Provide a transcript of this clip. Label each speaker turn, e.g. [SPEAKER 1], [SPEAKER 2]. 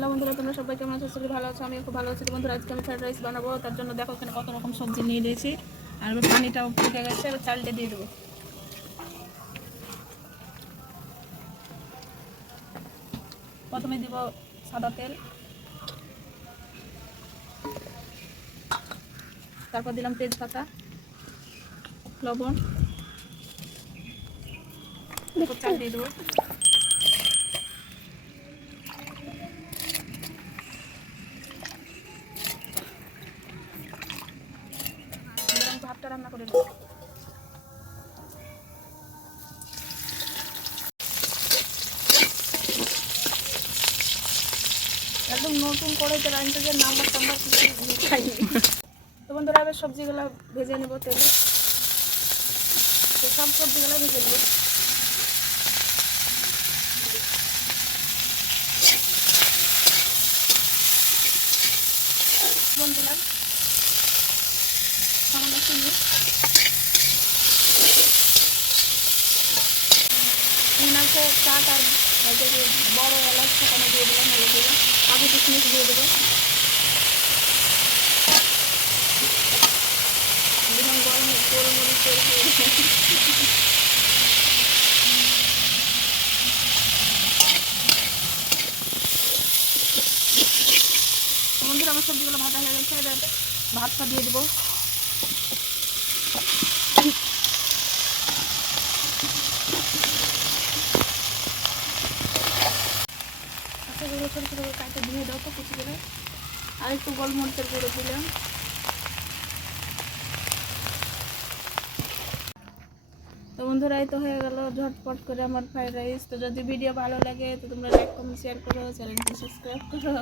[SPEAKER 1] Hello বন্ধুরা, তোমরা সবাই কেমন আছো? সবাই ভালো আছো আমি খুব ভালো আছি। বন্ধুরা, আজকে আমি ফ্রাইড রাইস বানাবো, তার জন্য দেখো এখানে কত রকম সবজি নিয়ে নিয়েছি। আর পানিটাও ফুটে গেছে, এবার চালটা দিয়ে দেবো। প্রথমে দিব সাদা তেল। তারপর দিলাম তেজপাতা, লবণ। চাল দিয়ে দেবো। ভাতটা রান্না করে নেব একদম নতুন করে যে নাম্বার টাম্বার কিছু খাইনি। তো বন্ধুরা, এবার সবজিগুলো ভেজে নেব তেলে। তো সব সবজিগুলো ভেজে নেব। লবণ ইনাকে চাট আর বড় এলাচ সেখানে দিয়ে দিলাম হলে দিলাম। আগে কিশমিশ দিয়ে দেবো। দিলাম গরম গোলমরিচের গুঁড়ো। বন্ধুরা, আমার সবজিগুলো ভাজা হয়ে গেছে। এবার ভাতটা দিয়ে দেবো। এগুলো ছোটো ছোটো করে কাঁচা ধুয়ে দাও তো কুচি করে। আর একটু গোলমরিচের গুঁড়ো দিলাম। তো বন্ধুরা তো হয়ে গেল ঝটপট করে আমার ফ্রাইড রাইস। তো যদি ভিডিও ভালো লাগে, তো তোমরা লাইক কমেন্ট শেয়ার করো, চ্যানেলটি সাবস্ক্রাইব করো।